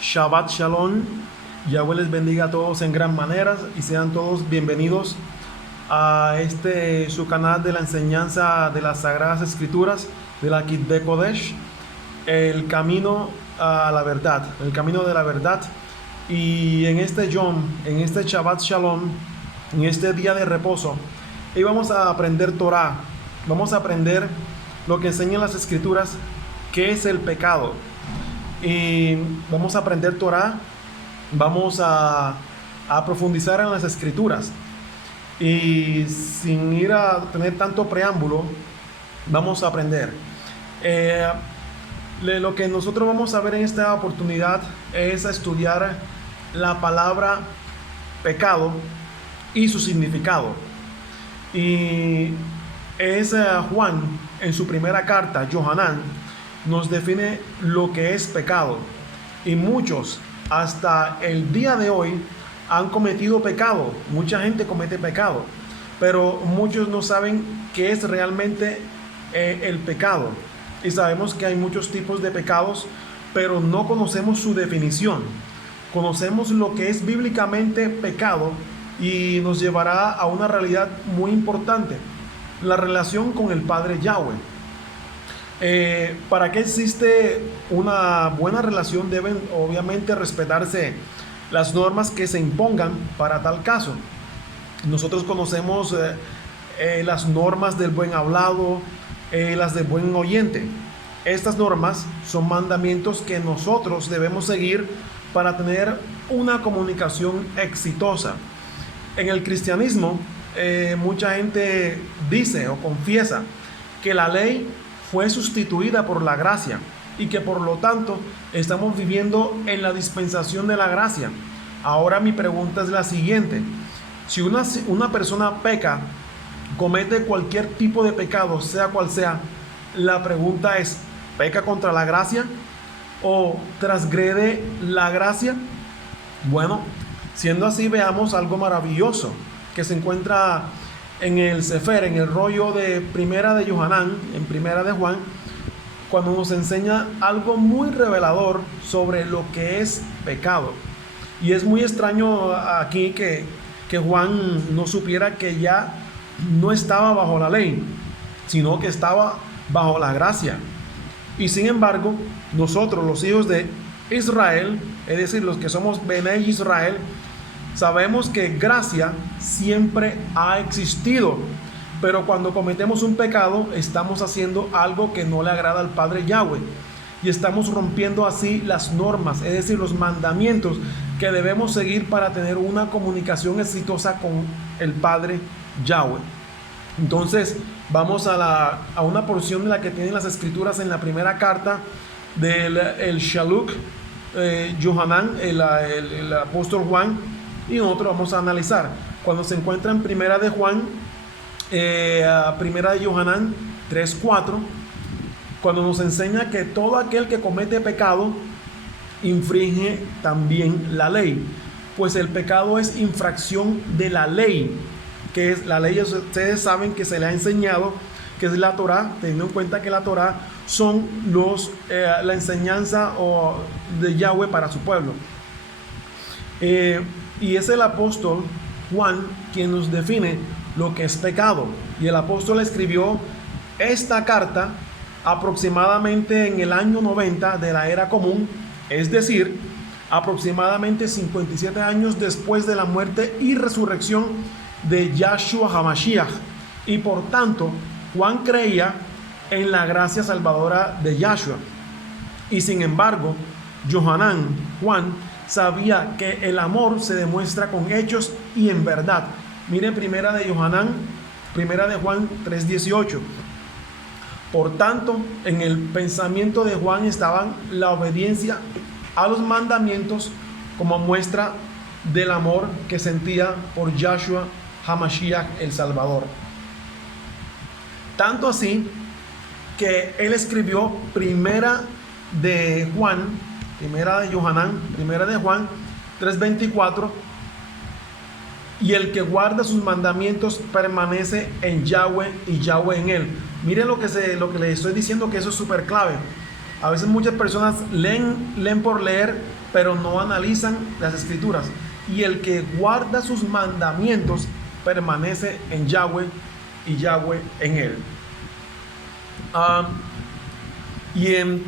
Shabbat Shalom. Yahweh les bendiga a todos en gran manera y sean todos bienvenidos a su canal de la enseñanza de las Sagradas Escrituras de la Kitbe Kodesh, el camino a la verdad, el camino de la verdad. Y en este Yom, en este Shabbat Shalom, en este día de reposo, hoy vamos a aprender Torah, vamos a aprender lo que enseñan las Escrituras, qué es el pecado. Y vamos a aprender Torah, vamos a profundizar en las Escrituras. Y sin ir a tener tanto preámbulo, vamos a aprender. Lo que nosotros vamos a ver en esta oportunidad es a estudiar la palabra pecado y su significado. Y es Juan, en su primera carta, Yohanan, nos define lo que es pecado. Y muchos, hasta el día de hoy, han cometido pecado. Mucha gente comete pecado, pero muchos no saben qué es realmente el pecado. Y sabemos que hay muchos tipos de pecados, pero no conocemos su definición. Conocemos lo que es bíblicamente pecado y nos llevará a una realidad muy importante: la relación con el Padre Yahweh. Para que existe una buena relación deben obviamente respetarse las normas que se impongan para tal caso. Nosotros conocemos las normas del buen hablado, las del buen oyente. Estas normas son mandamientos que nosotros debemos seguir para tener una comunicación exitosa. En el cristianismo, mucha gente dice o confiesa que la ley fue sustituida por la gracia y que por lo tanto estamos viviendo en la dispensación de la gracia. Ahora mi pregunta es la siguiente: si una persona peca, comete cualquier tipo de pecado, sea cual sea, la pregunta es: ¿peca contra la gracia o transgrede la gracia? Bueno, siendo así, veamos algo maravilloso que se encuentra en el Sefer, en el rollo de Primera de Yohanan, en Primera de Juan, cuando nos enseña algo muy revelador sobre lo que es pecado. Y es muy extraño aquí que Juan no supiera que ya no estaba bajo la ley, sino que estaba bajo la gracia. Y sin embargo, nosotros, los hijos de Israel, es decir, los que somos Bene Israel, sabemos que gracia siempre ha existido, pero cuando cometemos un pecado estamos haciendo algo que no le agrada al Padre Yahweh y estamos rompiendo así las normas, es decir, los mandamientos que debemos seguir para tener una comunicación exitosa con el Padre Yahweh. Entonces vamos a una porción de la que tienen las Escrituras en la primera carta del Shaluk Yohanan, el apóstol Juan. Y nosotros vamos a analizar cuando se encuentra en Primera de Juan, Primera de Yohanan 3:4, cuando nos enseña que todo aquel que comete pecado infringe también la ley, pues el pecado es infracción de la ley, que es la ley. Ustedes saben que se le ha enseñado que es la Torah, teniendo en cuenta que la Torah son la enseñanza de Yahweh para su pueblo. Y es el apóstol Juan quien nos define lo que es pecado. Y el apóstol escribió esta carta aproximadamente en el año 90 de la era común, es decir, aproximadamente 57 años después de la muerte y resurrección de Yahshua HaMashiach. Y por tanto, Juan creía en la gracia salvadora de Yahshua. Y sin embargo, Juan, sabía que el amor se demuestra con hechos y en verdad. Miren Primera de Juan 3:18. Por tanto, en el pensamiento de Juan estaban la obediencia a los mandamientos como muestra del amor que sentía por Yahshua HaMashiach, el Salvador. Tanto así que él escribió Primera de Juan 3:24: y el que guarda sus mandamientos permanece en Yahweh y Yahweh en él. Miren lo que les estoy diciendo, que eso es súper clave. A veces muchas personas leen por leer, pero no analizan las escrituras. Y el que guarda sus mandamientos permanece en Yahweh y Yahweh en él. Y en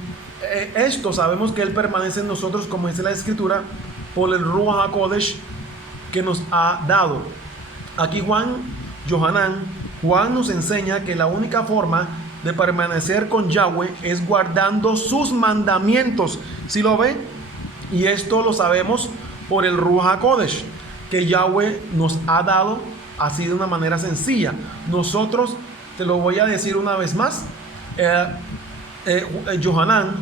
esto sabemos que él permanece en nosotros, como dice la escritura, por el Ruach HaKodesh que nos ha dado. Aquí Juan nos enseña que la única forma de permanecer con Yahweh es guardando sus mandamientos. ¿Sí lo ve? Y esto lo sabemos por el Ruach HaKodesh que Yahweh nos ha dado así de una manera sencilla. Nosotros, te lo voy a decir una vez más,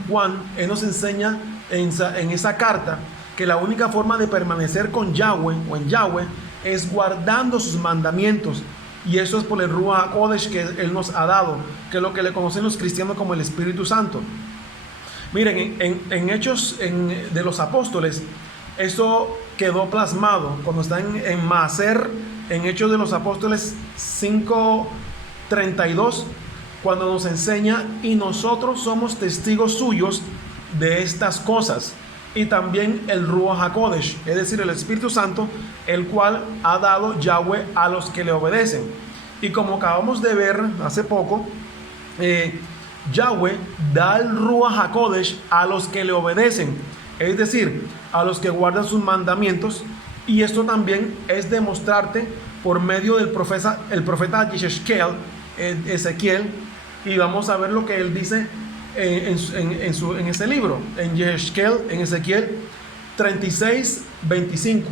Juan, él nos enseña en esa carta que la única forma de permanecer con Yahweh o en Yahweh es guardando sus mandamientos. Y eso es por el Ruach HaKodesh que él nos ha dado, que es lo que le conocen los cristianos como el Espíritu Santo. Miren, en Hechos de los Apóstoles, eso quedó plasmado cuando está en Maaser, en Hechos de los Apóstoles 5:32, cuando nos enseña: y nosotros somos testigos suyos de estas cosas. Y también el Ruach HaKodesh, es decir, el Espíritu Santo, el cual ha dado Yahweh a los que le obedecen. Y como acabamos de ver hace poco, Yahweh da el Ruach HaKodesh a los que le obedecen, es decir, a los que guardan sus mandamientos. Y esto también es demostrarte por medio del profeta Ezequiel, y vamos a ver lo que él dice en ese libro, en Ezequiel 36:25.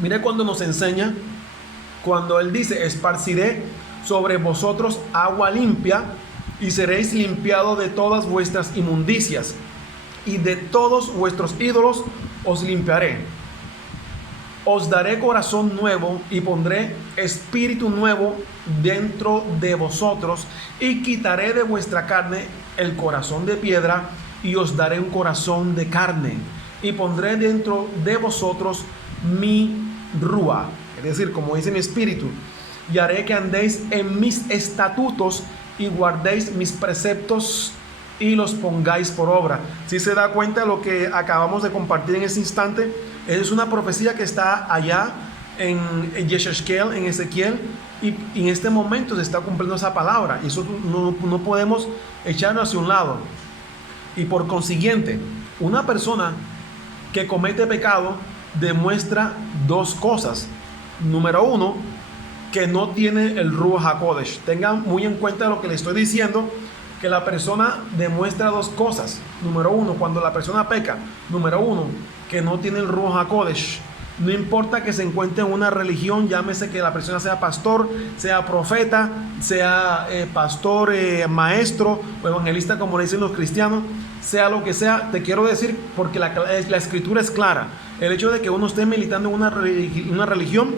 Mire cuando nos enseña, cuando él dice: esparciré sobre vosotros agua limpia, y seréis limpiados de todas vuestras inmundicias, y de todos vuestros ídolos os limpiaré. Os daré corazón nuevo y pondré espíritu nuevo dentro de vosotros, y quitaré de vuestra carne el corazón de piedra, y os daré un corazón de carne, y pondré dentro de vosotros mi Ruach, es decir, como dice, mi espíritu, y haré que andéis en mis estatutos y guardéis mis preceptos y los pongáis por obra. Si se da cuenta de lo que acabamos de compartir en ese instante, es una profecía que está allá en Ezequiel, y en este momento se está cumpliendo esa palabra, y eso no podemos echarlo hacia un lado. Y por consiguiente, una persona que comete pecado demuestra dos cosas. Número uno, que no tiene el Ruach HaKodesh. Tengan muy en cuenta lo que les estoy diciendo, que la persona demuestra dos cosas. Número uno, cuando la persona peca, número uno, que no tiene el Ruach HaKodesh. No importa que se encuentre en una religión, llámese que la persona sea pastor, sea profeta, sea pastor, maestro o evangelista, como le dicen los cristianos, sea lo que sea. Te quiero decir, porque la escritura es clara: el hecho de que uno esté militando en una religión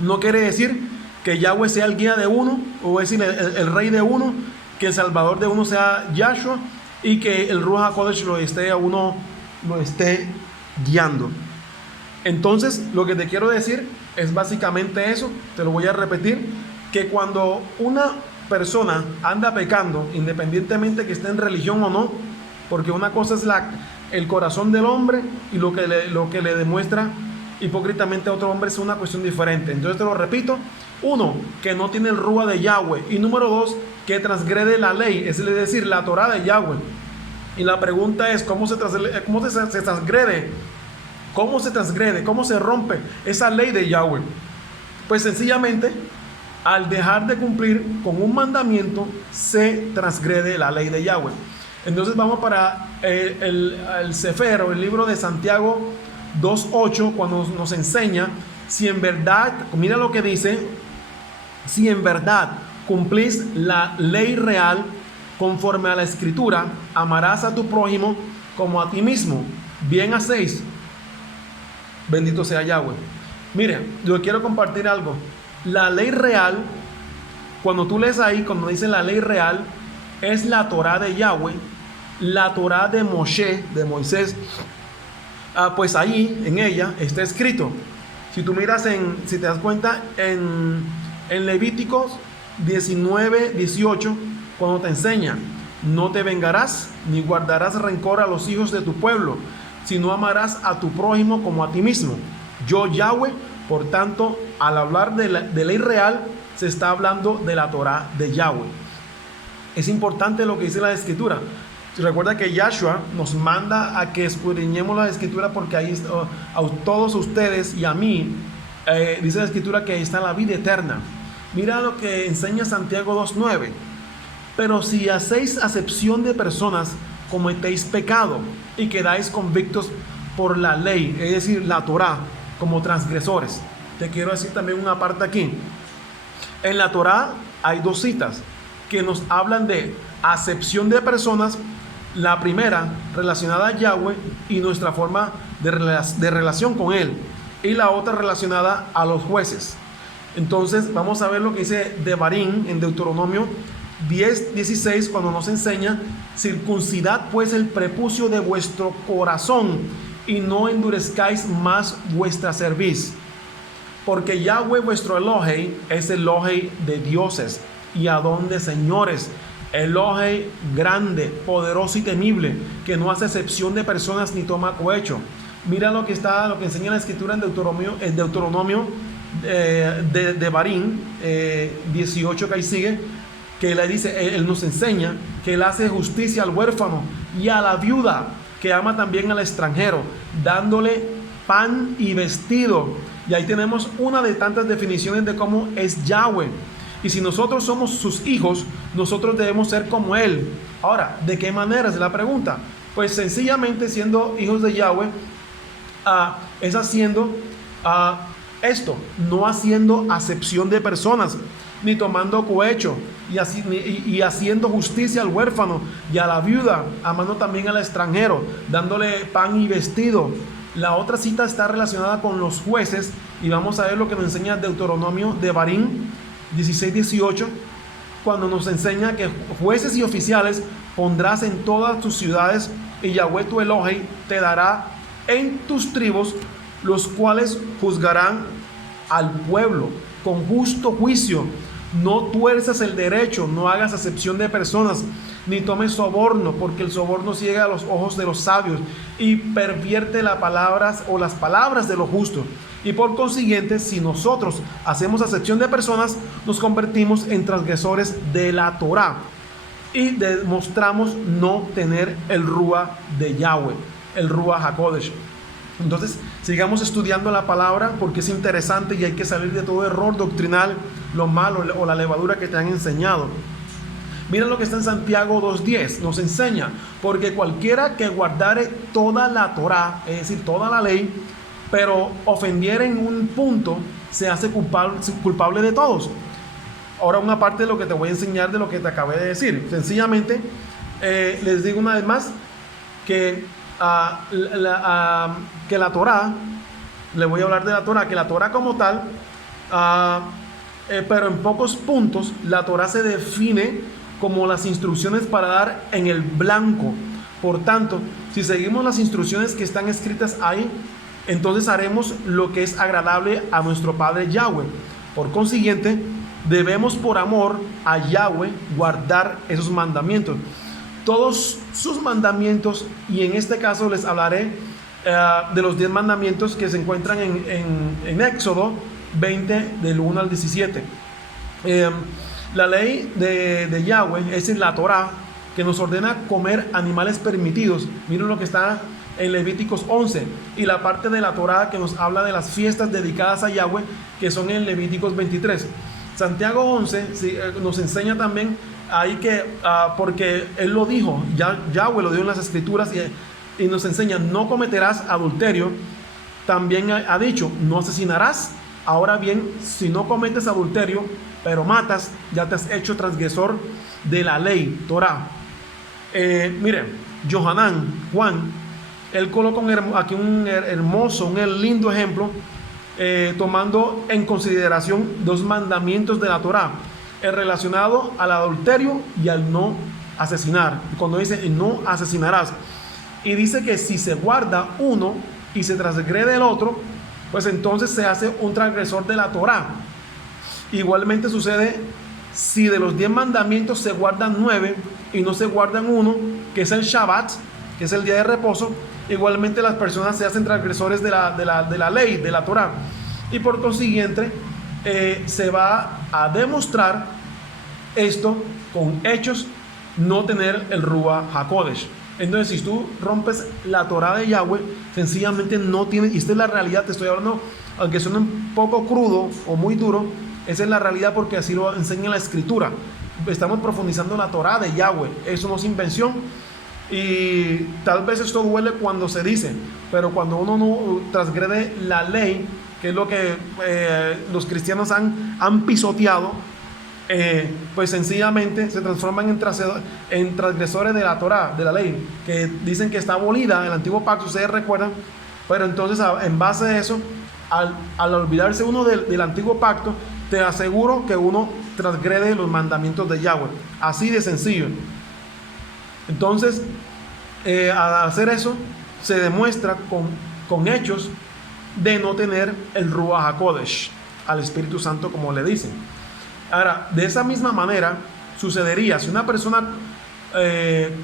no quiere decir que Yahweh sea el guía de uno, o es decir, el rey de uno, que el salvador de uno sea Yahshua, y que el Ruach HaKodesh lo esté guiando. Entonces, lo que te quiero decir es básicamente eso. Te lo voy a repetir: que cuando una persona anda pecando, independientemente que esté en religión o no, porque una cosa es el corazón del hombre, y lo que le demuestra hipócritamente a otro hombre es una cuestión diferente. Entonces te lo repito: uno, que no tiene el Ruach de Yahweh, y número dos, que transgrede la ley, es decir, la Torah de Yahweh. Y la pregunta es: ¿cómo se transgrede? ¿Cómo se transgrede? ¿Cómo se rompe esa ley de Yahweh? Pues sencillamente, al dejar de cumplir con un mandamiento, se transgrede la ley de Yahweh. Entonces vamos para el Sefer, o el libro de Santiago 2:8, cuando nos enseña: si en verdad, mira lo que dice, si en verdad cumplís la ley real conforme a la escritura, amarás a tu prójimo como a ti mismo, bien hacéis. Bendito sea Yahweh. Mire, yo quiero compartir algo. La ley real, cuando tú lees ahí, cuando dice la ley real, es la Torah de Yahweh, la Torah de Moshe, de Moisés. Pues ahí, en ella, está escrito. Si tú miras si te das cuenta, en Levíticos 19:18, cuando te enseña: no te vengarás, ni guardarás rencor a los hijos de tu pueblo, sino amarás a tu prójimo como a ti mismo. Yo, Yahweh. Por tanto, al hablar de ley real, se está hablando de la Torá de Yahweh. Es importante lo que dice la Escritura. Recuerda que Yahshua nos manda a que escudriñemos la Escritura, porque ahí a todos ustedes y a mí, dice la Escritura que ahí está la vida eterna. Mira lo que enseña Santiago 2:9. Pero si hacéis acepción de personas, cometéis pecado y quedáis convictos por la ley, es decir, la Torá, como transgresores. Te quiero decir también una parte aquí. En la Torá hay dos citas que nos hablan de acepción de personas. La primera relacionada a Yahweh y nuestra forma de relación con Él, y la otra relacionada a los jueces. Entonces vamos a ver lo que dice Devarim en Deuteronomio 10:16, cuando nos enseña: circuncidad pues el prepucio de vuestro corazón y no endurezcáis más vuestra cerviz, porque Yahweh vuestro Elohei es Elohei de dioses y Adón de señores, Elohei grande, poderoso y temible, que no hace excepción de personas ni toma cohecho. Mira lo que enseña la Escritura en Deuteronomio de Devarim 18, que ahí sigue, que le dice, él nos enseña que él hace justicia al huérfano y a la viuda, que ama también al extranjero, dándole pan y vestido. Y ahí tenemos una de tantas definiciones de cómo es Yahweh. Y si nosotros somos sus hijos, nosotros debemos ser como Él. Ahora, ¿de qué manera? Es la pregunta. Pues sencillamente siendo hijos de Yahweh, es haciendo esto, no haciendo acepción de personas, ni tomando cohecho, y haciendo justicia al huérfano y a la viuda, amando también al extranjero, dándole pan y vestido. La otra cita está relacionada con los jueces, y vamos a ver lo que nos enseña Deuteronomio de Devarim 16:18, cuando nos enseña que jueces y oficiales pondrás en todas tus ciudades, y Yahweh tu Elohei te dará en tus tribus, los cuales juzgarán al pueblo con justo juicio. No tuerzas el derecho, no hagas acepción de personas, ni tomes soborno, porque el soborno ciega a los ojos de los sabios y pervierte las palabras de los justos. Y por consiguiente, si nosotros hacemos acepción de personas, nos convertimos en transgresores de la Torá y demostramos no tener el Ruach de Yahweh, el Ruach HaKodesh. Entonces, sigamos estudiando la palabra, porque es interesante y hay que salir de todo error doctrinal, lo malo o la levadura que te han enseñado. Mira lo que está en Santiago 2:10, nos enseña: porque cualquiera que guardare toda la Torá, es decir, toda la ley, pero ofendiera en un punto, se hace culpable de todos. Ahora, una parte de lo que te voy a enseñar de lo que te acabé de decir. Sencillamente, les digo una vez más que la Torá, le voy a hablar de la Torá, que la Torá como tal, pero en pocos puntos, la Torá se define como las instrucciones para dar en el blanco. Por tanto, si seguimos las instrucciones que están escritas ahí, entonces haremos lo que es agradable a nuestro Padre Yahweh. Por consiguiente, debemos por amor a Yahweh guardar esos mandamientos, todos sus mandamientos, y en este caso les hablaré de los 10 mandamientos que se encuentran en Éxodo 20, del 1 al 17. La ley de Yahweh es en la Torá, que nos ordena comer animales permitidos. Miren lo que está en Levíticos 11, y la parte de la Torá que nos habla de las fiestas dedicadas a Yahweh, que son en Levíticos 23. Santiago 11 nos enseña también ahí que, porque él lo dijo, Yahweh lo dio en las escrituras, y nos enseña: no cometerás adulterio. También ha dicho: no asesinarás. Ahora bien, si no cometes adulterio, pero matas, ya te has hecho transgresor de la ley, Torá. Miren, Juan, él coloca aquí un hermoso, un lindo ejemplo, tomando en consideración 2 mandamientos de la Torá, el relacionado al adulterio y al no asesinar. Cuando dice no asesinarás, y dice que si se guarda uno y se transgrede el otro, pues entonces se hace un transgresor de la Torá. Igualmente sucede Si de los 10 mandamientos se guardan 9 y no se guardan uno, que es el Shabbat, que es el día de reposo, igualmente las personas se hacen transgresores de la ley, de la Torah. Y por consiguiente, se va a demostrar esto con hechos, no tener el Ruach HaKodesh. Entonces, si tú rompes la Torah de Yahweh, sencillamente no tienes, y esta es la realidad, te estoy hablando, aunque suene un poco crudo o muy duro, esa es la realidad porque así lo enseña la Escritura. Estamos profundizando la Torah de Yahweh, eso no es invención. Y tal vez esto duele cuando se dice, pero cuando uno no transgrede la ley, que es lo que los cristianos han pisoteado, pues sencillamente se transforman en transgresores de la Torah, de la ley, que dicen que está abolida en el antiguo pacto, ustedes recuerdan, pero entonces en base a eso, al olvidarse uno del antiguo pacto, te aseguro que uno transgrede los mandamientos de Yahweh, así de sencillo. Entonces, al hacer eso, se demuestra con hechos de no tener el Ruach HaKodesh, al Espíritu Santo, como le dicen. Ahora, de esa misma manera, sucedería si una persona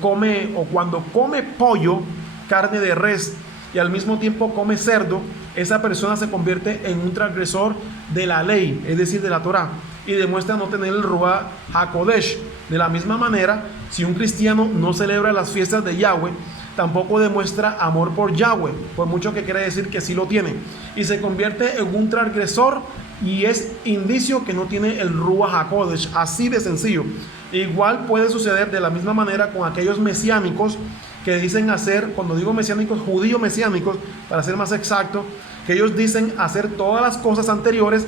come, o cuando come pollo, carne de res, y al mismo tiempo come cerdo, esa persona se convierte en un transgresor de la ley, es decir, de la Torah, y demuestra no tener el Ruach HaKodesh. De la misma manera, si un cristiano no celebra las fiestas de Yahweh, tampoco demuestra amor por Yahweh, por mucho que quiere decir que sí lo tiene, y se convierte en un transgresor, y es indicio que no tiene el Ruach HaKodesh, así de sencillo. Igual puede suceder de la misma manera con aquellos mesiánicos que dicen hacer, cuando digo mesiánicos, judíos mesiánicos, para ser más exacto, que ellos dicen hacer todas las cosas anteriores,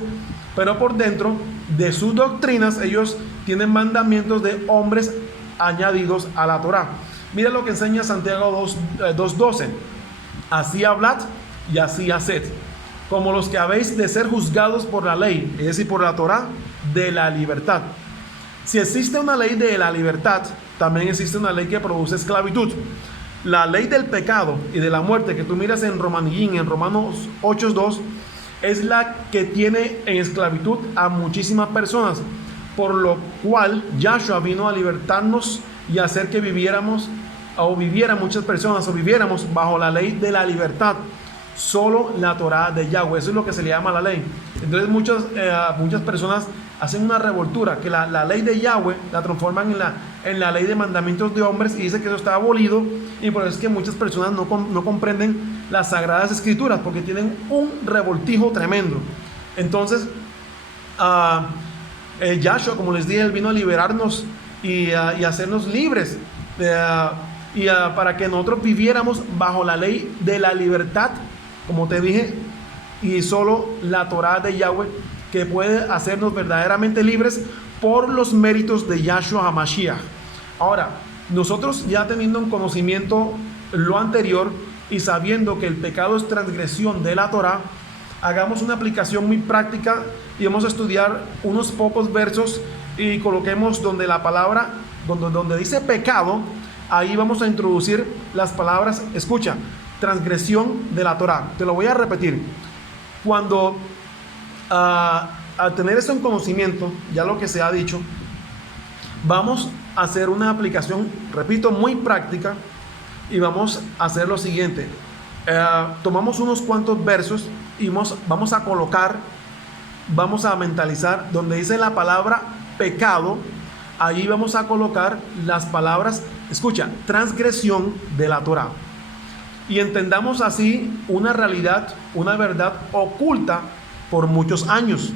pero por dentro de sus doctrinas ellos tienen mandamientos de hombres añadidos a la Torah. Mira lo que enseña Santiago 2:12. Así hablad y así haced, como los que habéis de ser juzgados por la ley, es decir, por la Torah de la libertad. Si existe una ley de la libertad, también existe una ley que produce esclavitud. La ley del pecado y de la muerte que tú miras en Romanos 8:2, es la que tiene en esclavitud a muchísimas personas, por lo cual Yahshua vino a libertarnos y hacer que viviéramos, o vivieran muchas personas, o viviéramos bajo la ley de la libertad, solo la Torah de Yahweh. Eso es lo que se le llama la ley. Entonces muchas personas hacen una revoltura, que la ley de Yahweh la transforman en la ley de mandamientos de hombres, y dice que eso está abolido, y por eso es que muchas personas no comprenden las sagradas escrituras, porque tienen un revoltijo tremendo. Entonces Yahshua, como les dije, él vino a liberarnos y hacernos libres, para que nosotros viviéramos bajo la ley de la libertad, como te dije, y solo la Torah de Yahweh que puede hacernos verdaderamente libres por los méritos de Yahshua HaMashiach. Ahora, nosotros ya teniendo en conocimiento lo anterior y sabiendo que el pecado es transgresión de la Torah, hagamos una aplicación muy práctica y vamos a estudiar unos pocos versos y coloquemos donde la palabra, donde dice pecado, ahí vamos a introducir las palabras, escucha, transgresión de la Torah. Te lo voy a repetir. Cuando al tener esto en conocimiento, ya lo que se ha dicho, vamos a hacer una aplicación, repito, muy práctica, y vamos a hacer lo siguiente. Tomamos unos cuantos versos y vamos a colocar, vamos a mentalizar donde dice la palabra pecado, ahí vamos a colocar las palabras, escucha, transgresión de la Torah, y entendamos así una realidad, una verdad oculta por muchos años.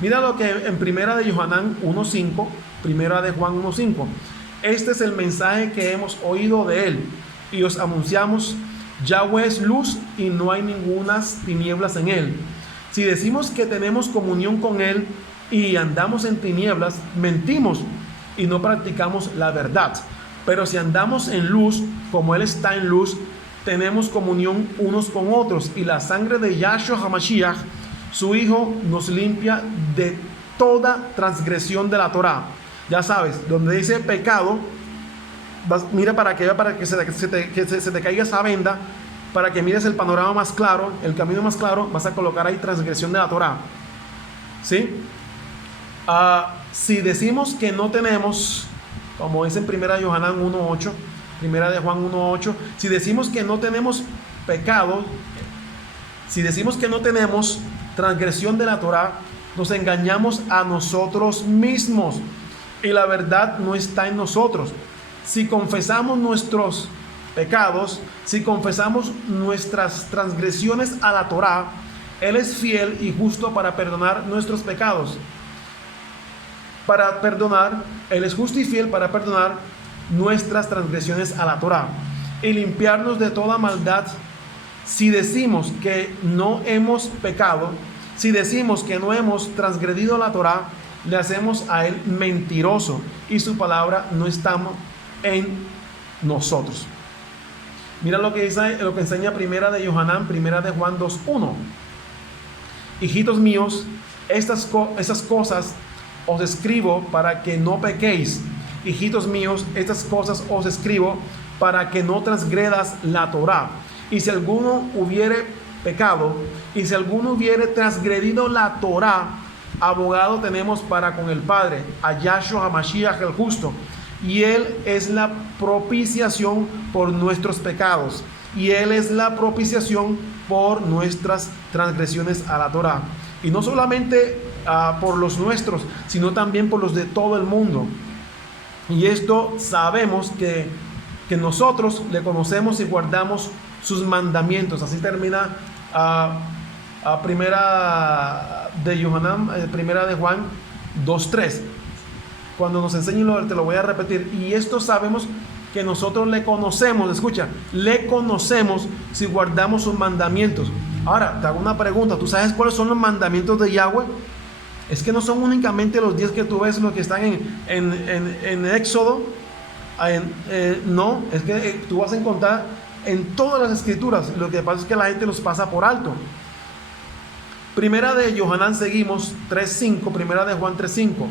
Mira lo que en Primera de Yohanan 1:5, Primera de Juan 1:5, este es el mensaje que hemos oído de él y os anunciamos: Yahweh es luz y no hay ningunas tinieblas en él. Si decimos que tenemos comunión con él y andamos en tinieblas, mentimos y no practicamos la verdad. Pero si andamos en luz, como él está en luz, tenemos comunión unos con otros, y la sangre de Yahshua HaMashiach, su Hijo, nos limpia de toda transgresión de la Torah. Ya sabes, donde dice pecado, mira para que se te caiga esa venda, para que mires el panorama más claro, el camino más claro, vas a colocar ahí transgresión de la Torah. ¿Sí? Si decimos que no tenemos, como dice en 1 de Johanán 1.8, 1 de Juan 1.8, si decimos que no tenemos pecado, si decimos que no tenemos transgresión de la Torá, nos engañamos a nosotros mismos y la verdad no está en nosotros. Si confesamos nuestros pecados, si confesamos nuestras transgresiones a la Torá, Él es fiel y justo para perdonar nuestros pecados. Él es justo y fiel para perdonar nuestras transgresiones a la Torá y limpiarnos de toda maldad. Si decimos que no hemos pecado, si decimos que no hemos transgredido la Torá, le hacemos a Él mentiroso y su palabra no está en nosotros. Mira lo que enseña 1 de Johanán, 1 de Juan 2.1. Hijitos míos, esas cosas os escribo para que no pequéis. Hijitos míos, estas cosas os escribo para que no transgredas la Torá. Y si alguno hubiere pecado, y si alguno hubiere transgredido la Torá, abogado tenemos para con el Padre, a Yahshua HaMashiach el justo. Y Él es la propiciación por nuestros pecados. Y Él es la propiciación por nuestras transgresiones a la Torá. Y no solamente por los nuestros, sino también por los de todo el mundo. Y esto sabemos que nosotros le conocemos y guardamos sus mandamientos. Así termina primera de Johanán, primera de Juan 2.3. Cuando nos enseñen, te lo voy a repetir. Y esto sabemos que nosotros le conocemos, escucha, le conocemos si guardamos sus mandamientos. Ahora, te hago una pregunta, ¿tú sabes cuáles son los mandamientos de Yahweh? Es que no son únicamente los 10 que tú ves, los que están en Éxodo. No, es que tú vas a encontrar en todas las escrituras. Lo que pasa es que la gente los pasa por alto. Primera de Johanán seguimos 3.5, primera de Juan 3.5.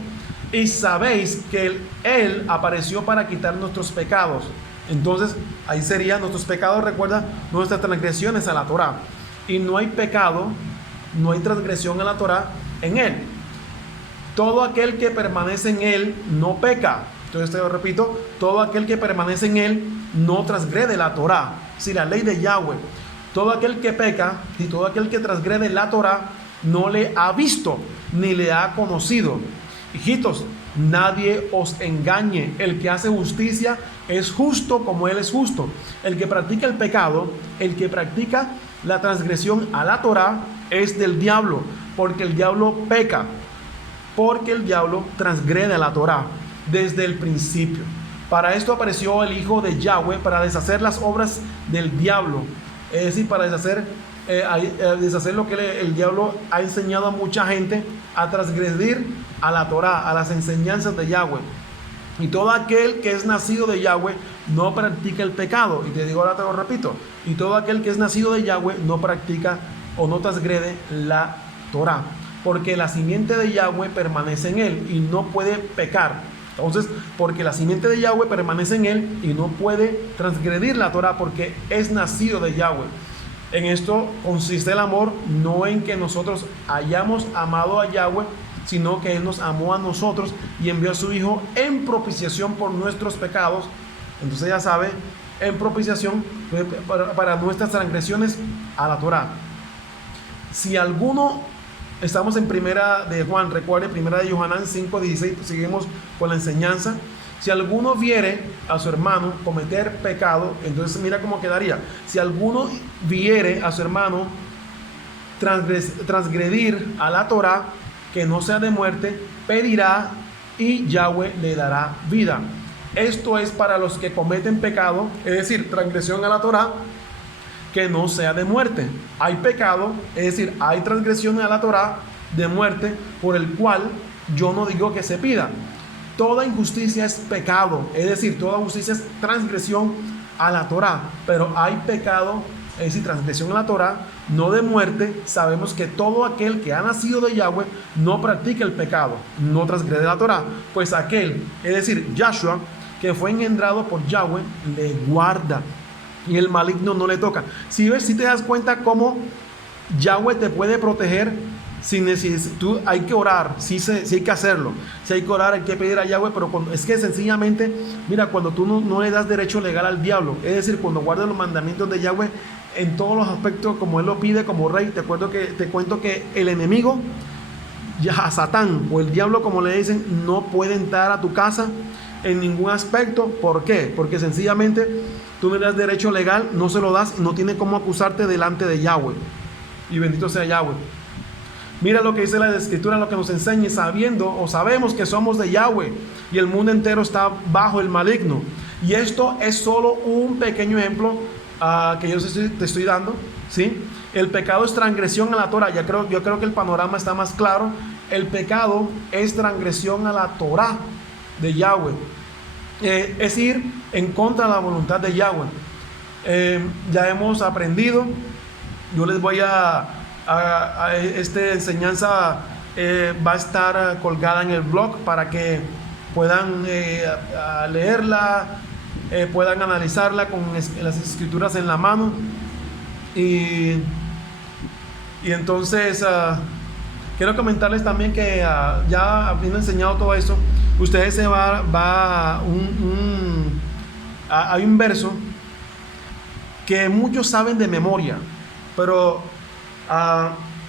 Y sabéis que Él apareció para quitar nuestros pecados. Entonces, ahí serían nuestros pecados, recuerda, nuestras transgresiones a la Torá. Y no hay pecado, no hay transgresión a la Torá en Él. Todo aquel que permanece en Él no peca. Entonces te lo repito, todo aquel que permanece en Él no transgrede la Torá. Si la ley de Yahweh, todo aquel que peca y todo aquel que transgrede la Torá no le ha visto ni le ha conocido. Hijitos, nadie os engañe. El que hace justicia es justo como Él es justo. El que practica el pecado, el que practica la transgresión a la Torá es del diablo, porque el diablo peca, porque el diablo transgrede la Torá desde el principio. Para esto apareció el Hijo de Yahweh, para deshacer las obras del diablo, es decir, para deshacer lo que el diablo ha enseñado a mucha gente, a transgredir a la Torá, a las enseñanzas de Yahweh. Y todo aquel que es nacido de Yahweh no practica el pecado. Y te digo, ahora te lo repito, y todo aquel que es nacido de Yahweh no practica o no transgrede la Torá, porque la simiente de Yahweh permanece en él y no puede pecar. Entonces, porque la simiente de Yahweh permanece en él y no puede transgredir la Torá, porque es nacido de Yahweh. En esto consiste el amor, no en que nosotros hayamos amado a Yahweh, sino que Él nos amó a nosotros y envió a su Hijo en propiciación por nuestros pecados. Entonces ya sabe, en propiciación para nuestras transgresiones a la Torá. Si alguno, estamos en primera de Juan, recuerde, primera de Johanán 5.16, seguimos con la enseñanza. Si alguno viere a su hermano cometer pecado, entonces mira cómo quedaría. Si alguno viere a su hermano transgredir a la Torá, que no sea de muerte, pedirá y Yahweh le dará vida. Esto es para los que cometen pecado, es decir, transgresión a la Torá, que no sea de muerte. Hay pecado, es decir, hay transgresión a la Torá de muerte, por el cual yo no digo que se pida. Toda injusticia es pecado, es decir, toda justicia es transgresión a la Torá, pero hay pecado, es decir, transgresión a la Torá, no de muerte. Sabemos que todo aquel que ha nacido de Yahweh no practica el pecado, no transgrede la Torá, pues aquel, es decir, Yahshua, que fue engendrado por Yahweh, le guarda y el maligno no le toca. Si ves, si te das cuenta cómo Yahweh te puede proteger Hay que orar, sí hay que hacerlo, si hay que orar, hay que pedir a Yahweh, pero es que sencillamente, mira, cuando tú no le das derecho legal al diablo, es decir, cuando guardas los mandamientos de Yahweh en todos los aspectos como Él lo pide como rey, te cuento que el enemigo, ya Satán o el diablo como le dicen, no puede entrar a tu casa en ningún aspecto. ¿Por qué? Porque sencillamente tú no le das derecho legal, no se lo das y no tiene cómo acusarte delante de Yahweh. Y bendito sea Yahweh. Mira lo que dice la Escritura, lo que nos enseña, sabemos que somos de Yahweh y el mundo entero está bajo el maligno. Y esto es solo un pequeño ejemplo que yo te estoy dando, ¿sí? El pecado es transgresión a la Torah. Yo creo que el panorama está más claro. El pecado es transgresión a la Torah de Yahweh. Es ir en contra de la voluntad de Yahweh. Ya hemos aprendido. Yo les voy esta enseñanza va a estar colgada en el blog para que puedan leerla, puedan analizarla con las escrituras en la mano. Y entonces quiero comentarles también que ya habiendo enseñado todo eso, ustedes hay un verso que muchos saben de memoria, pero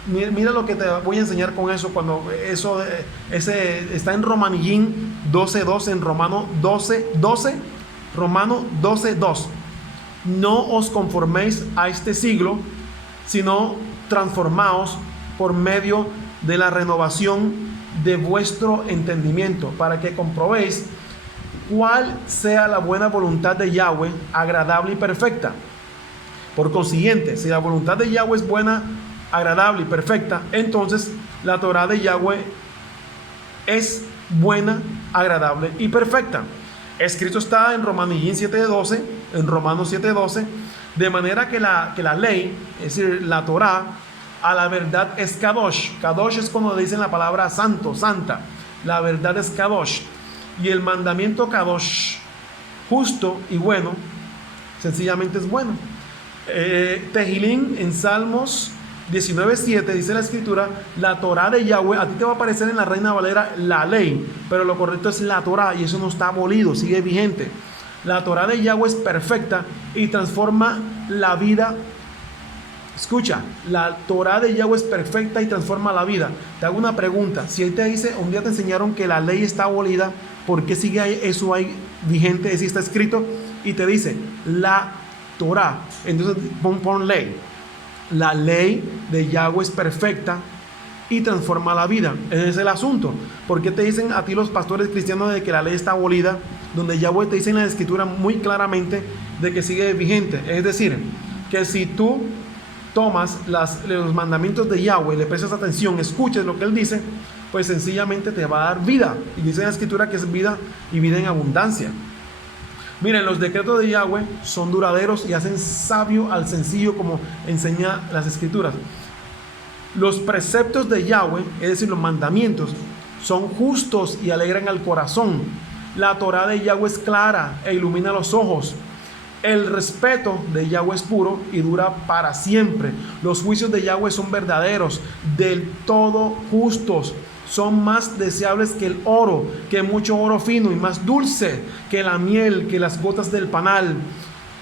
mira lo que te voy a enseñar con eso. Cuando ese está en Romanillín 12:12, en Romano 12:2. No os conforméis a este siglo, sino transformaos por medio de la renovación de vuestro entendimiento, para que comprobéis cuál sea la buena voluntad de Yahweh, agradable y perfecta. Por consiguiente, si la voluntad de Yahweh es buena, agradable y perfecta, entonces la Torah de Yahweh es buena, agradable y perfecta. Escrito está en Romanos 7:12, de manera que la ley, es decir, la Torah, a la verdad es Kadosh. Kadosh es cuando dicen la palabra santo, santa. La verdad es Kadosh. Y el mandamiento Kadosh, justo y bueno, sencillamente es bueno. Tehilín en Salmos 19:7 dice la escritura, la Torah de Yahweh, a ti te va a aparecer en la Reina Valera la ley, pero lo correcto es la Torah, y eso no está abolido, sigue vigente. La Torah de Yahweh es perfecta y transforma la vida. Escucha, la Torah de Yahweh es perfecta y transforma la vida. Te hago una pregunta, si él te dice, un día te enseñaron que la ley está abolida, ¿por qué sigue eso ahí vigente? Si está escrito y te dice la Torah, entonces pon ley. La ley de Yahweh es perfecta y transforma la vida. Ese es el asunto. ¿Por qué te dicen a ti los pastores cristianos de que la ley está abolida, donde Yahweh te dice en la escritura muy claramente de que sigue vigente? Es decir, que si tú tomas los mandamientos de Yahweh, le prestas atención, escuches lo que Él dice, pues sencillamente te va a dar vida. Y dice en la escritura que es vida y vida en abundancia. Miren, los decretos de Yahweh son duraderos y hacen sabio al sencillo, como enseña las escrituras. Los preceptos de Yahweh, es decir, los mandamientos, son justos y alegran al corazón. La Torah de Yahweh es clara e ilumina los ojos. El respeto de Yahweh es puro y dura para siempre. Los juicios de Yahweh son verdaderos, del todo justos. Son más deseables que el oro, que mucho oro fino, y más dulce que la miel, que las gotas del panal.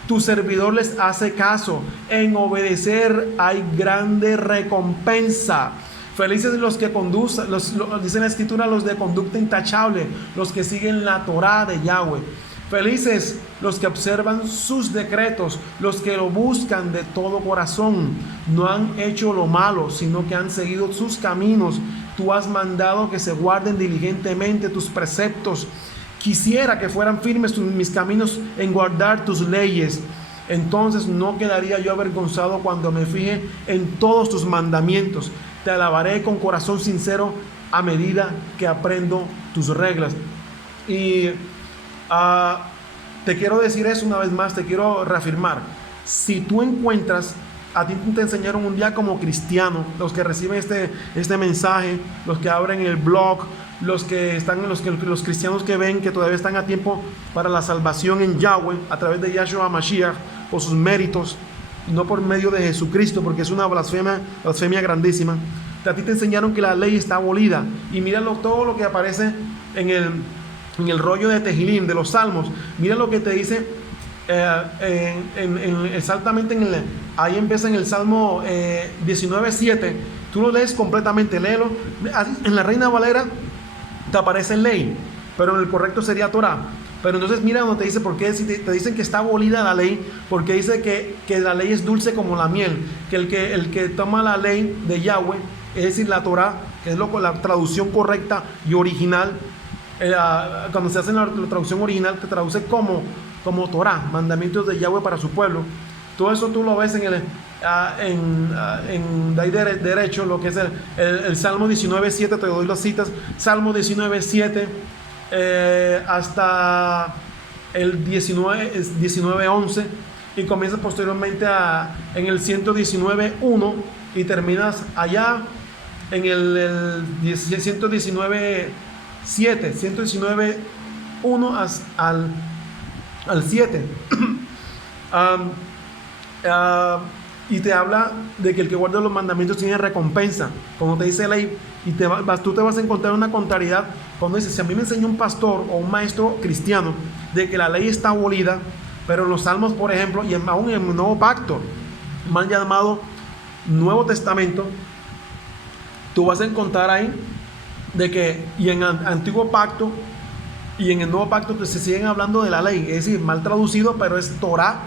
Tu servidor les hace caso. En obedecer hay grande recompensa. Felices los que conducen, dice en la escritura, los de conducta intachable, los que siguen la Torah de Yahweh. Felices los que observan sus decretos, los que lo buscan de todo corazón. No han hecho lo malo, sino que han seguido sus caminos. Tú has mandado que se guarden diligentemente tus preceptos. Quisiera que fueran firmes mis caminos en guardar tus leyes. Entonces no quedaría yo avergonzado cuando me fije en todos tus mandamientos. Te alabaré con corazón sincero a medida que aprendo tus reglas. Y te quiero decir eso una vez más, te quiero reafirmar. Si tú encuentras, a ti te enseñaron un día como cristiano, los que reciben este mensaje, los que abren el blog, los cristianos que ven que todavía están a tiempo para la salvación en Yahweh a través de Yahshua Mashiach por sus méritos, y no por medio de Jesucristo, porque es una blasfemia grandísima. a ti te enseñaron que la ley está abolida. Y míralo todo lo que aparece en el rollo de Tehilim, de los Salmos. Mira lo que te dice exactamente ahí empieza en el Salmo 19:7. Tú lo lees completamente, léelo. En la Reina Valera te aparece ley, pero en el correcto sería Torah. Pero entonces mira donde te dice, ¿por qué te dicen que está abolida la ley? Porque dice que la ley es dulce como la miel, que el que toma la ley de Yahweh, es decir, la Torah, que es la traducción correcta y original. Cuando se hace la traducción original, te traduce como Torah, mandamientos de Yahweh para su pueblo. Todo eso tú lo ves de ahí derecho, lo que es el Salmo 19:7, te doy las citas. Salmo 19:7 hasta el 19:11, y comienzas posteriormente en el 119:1 y terminas allá en el 119:7, 119:1 al 7. Y te habla de que el que guarda los mandamientos tiene recompensa. Cuando te dice ley, y tú te vas a encontrar una contrariedad cuando dices, si a mí me enseñó un pastor o un maestro cristiano de que la ley está abolida, pero en los Salmos, por ejemplo, y aún en el Nuevo Pacto, mal llamado Nuevo Testamento, tú vas a encontrar ahí de que, y en el Antiguo Pacto y en el Nuevo Pacto, pues se siguen hablando de la ley, es decir, mal traducido, pero es Torah.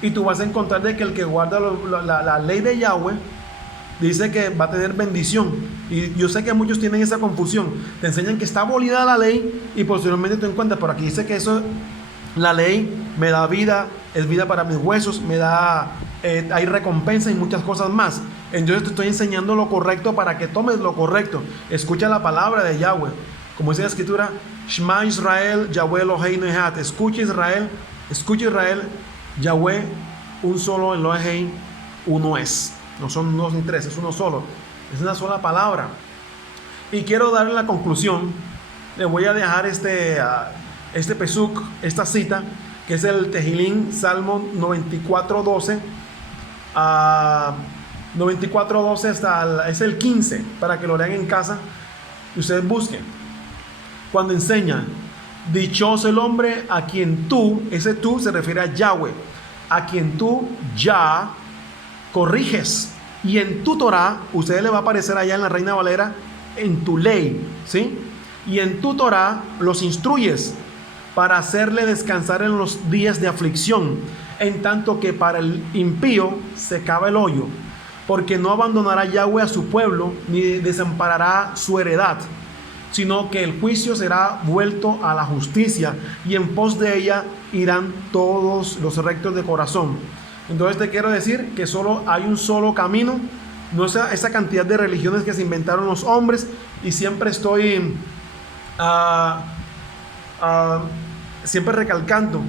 Y tú vas a encontrar de que el que guarda la ley de Yahweh dice que va a tener bendición. Y yo sé que muchos tienen esa confusión. Te enseñan que está abolida la ley y posteriormente tú encuentras, por aquí dice que eso, la ley me da vida, es vida para mis huesos, me da, hay recompensa y muchas cosas más. Entonces te estoy enseñando lo correcto para que tomes lo correcto. Escucha la palabra de Yahweh. Como dice la escritura, Shema Israel, Yahweh Eloheinu Echad. Escucha Israel, Yahweh, un solo Elohim, uno es. No son dos ni tres, es uno solo. Es una sola palabra. Y quiero darle la conclusión. Le voy a dejar este pesuk, esta cita, que es el Tehilim, Salmo 94:12. 94:12 es el 15, para que lo lean en casa y ustedes busquen. Cuando enseñan, dichoso el hombre a quien tú, ese tú se refiere a Yahweh, a quien tú ya corriges, y en tu Torah, ustedes le va a aparecer allá en la Reina Valera, en tu ley, ¿sí? Y en tu Torah los instruyes para hacerle descansar en los días de aflicción, en tanto que para el impío se cava el hoyo, porque no abandonará Yahweh a su pueblo, ni desamparará su heredad, sino que el juicio será vuelto a la justicia, y en pos de ella irán todos los rectos de corazón. Entonces te quiero decir que solo hay un solo camino, no esa cantidad de religiones que se inventaron los hombres, y siempre estoy siempre recalcando,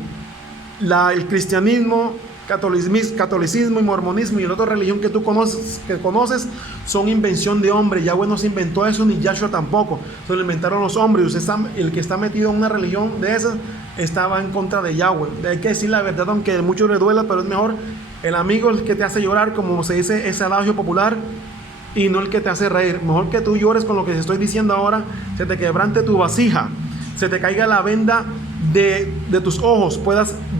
el cristianismo, catolicismo y mormonismo y la otra religión que tú conoces son invención de hombre. Yahweh no se inventó eso, ni Yahshua tampoco, se lo inventaron los hombres. El que está metido en una religión de esas estaba en contra de Yahweh. Hay que decir la verdad, aunque a muchos les duela, pero es mejor el amigo el que te hace llorar, como se dice ese adagio popular, y no el que te hace reír. Mejor que tú llores con lo que te estoy diciendo ahora, se te quebrante tu vasija, se te caiga la venda de tus ojos,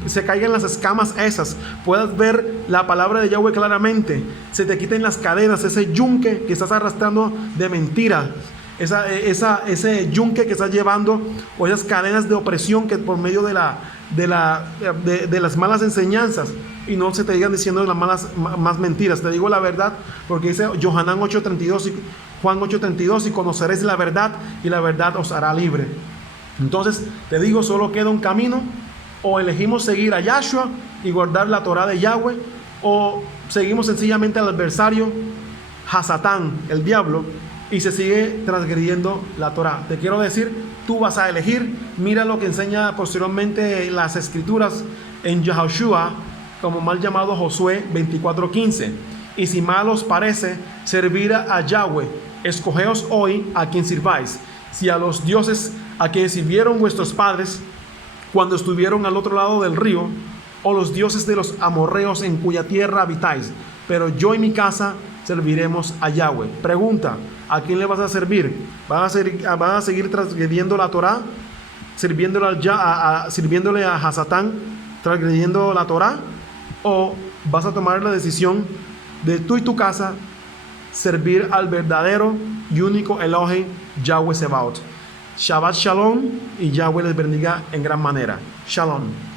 se caigan las escamas esas, puedas ver la palabra de Yahweh claramente, se te quiten las cadenas, ese yunque que estás arrastrando de mentira, ese yunque que estás llevando, o esas cadenas de opresión que por medio de las malas enseñanzas, y no se te digan diciendo las más mentiras. Te digo la verdad, porque dice Yohanan 8:32 y Juan 8:32, y conoceréis la verdad, y la verdad os hará libre. Entonces te digo, solo queda un camino: o elegimos seguir a Yahshua y guardar la Torah de Yahweh, o seguimos sencillamente al adversario, Hasatán, el diablo, y se sigue transgrediendo la Torah. Te quiero decir, tú vas a elegir. Mira lo que enseña posteriormente las escrituras en Yahushua, como mal llamado Josué 24:15. Y si mal os parece servir a Yahweh, escogeos hoy a quien sirváis, si a los dioses a quienes sirvieron vuestros padres cuando estuvieron al otro lado del río, o los dioses de los amorreos en cuya tierra habitáis. Pero yo y mi casa serviremos a Yahweh. Pregunta, ¿a quién le vas a servir? ¿Vas a seguir transgrediendo la Torá? ¿Sirviéndole a Hasatán, transgrediendo la Torá? ¿O vas a tomar la decisión de tú y tu casa servir al verdadero y único Elohim, Yahweh Sebaot? Shabbat Shalom, y Yahweh les bendiga en gran manera. Shalom.